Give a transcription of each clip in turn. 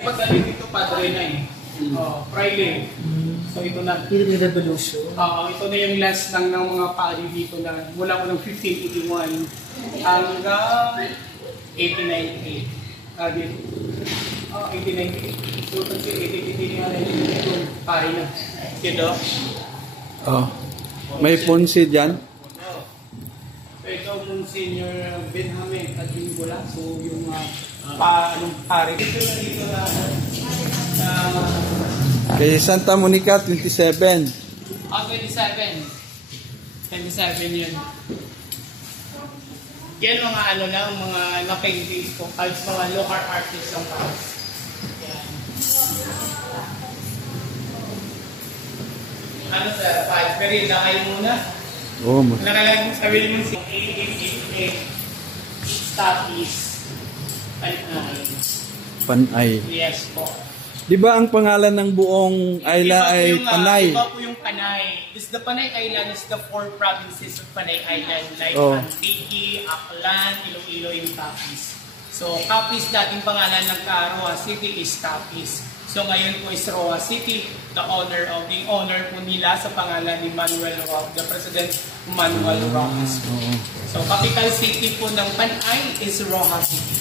Pagdating dito, Padre na eh. Friday. So ito na. Philippine Revolution. Ito na yung last lang ng mga pari dito na mula ko ng 1581 hanggang 1898. Dito. 1898. So pag 1888 na ito, pari na. Ito. May punsi dyan? Ito Monsignor Benjamin Adingula. So yung pari. Dito na Kay Santa Monica, 27. 27. 27 yun. Yan mga mga na-paintings ko. Kahit mga local artists ang paras. Yan. Sir? 5. Pero yun, lakay muna. Oo. Nakalagay mo sabihin mo si 1888 Stoppies. Panay. Yes po. Di ba ang pangalan ng buong isla ay Panay? Iba po yung Panay. The Panay Island is the 4 provinces of Panay Island like Antique, Aklan, Iloilo, and Capiz. So Capiz, dating pangalan ng Roa City is Capiz. So ngayon po is Roa City, the owner po nila sa pangalan ni Manuel Rojas, the President Manuel Rojas. So capital city po ng Panay is Rojas City.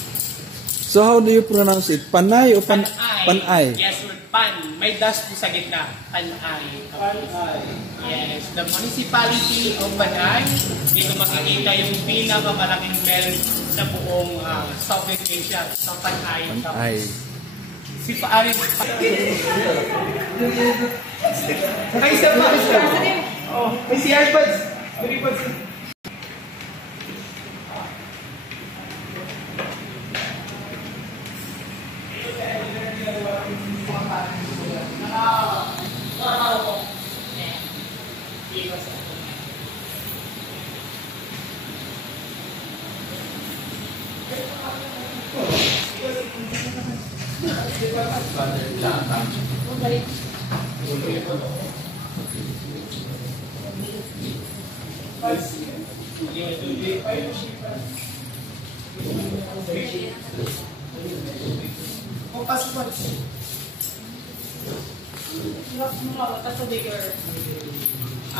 So how do you pronounce it? Panay o Panay? Panay. Yes, word pan. May dash po sa gitna. Panay. Panay. Yes, the municipality of Panay. Dito makikita yung pinakamalaking bell sa buong Southeast Asia. Sa Panay. Panay. Si Paari. Ay, sir, may si iPads.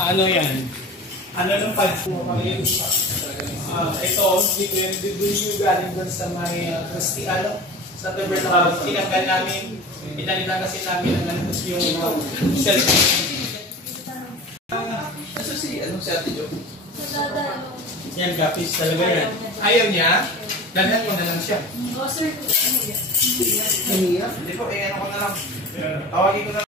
Ano yan? Ano nung pads mo? Ito, dito yung galing doon sa may Cristiano. Sa Tabernacle, tinanggal namin, pinalitan kasi namin ang yung cellphone. Asa si Ate Jo? Yan, gapis talaga yan. Ayaw niya, dalhan ko na lang siya. Hindi po, ano ko na lang. Tawagin ko na lang.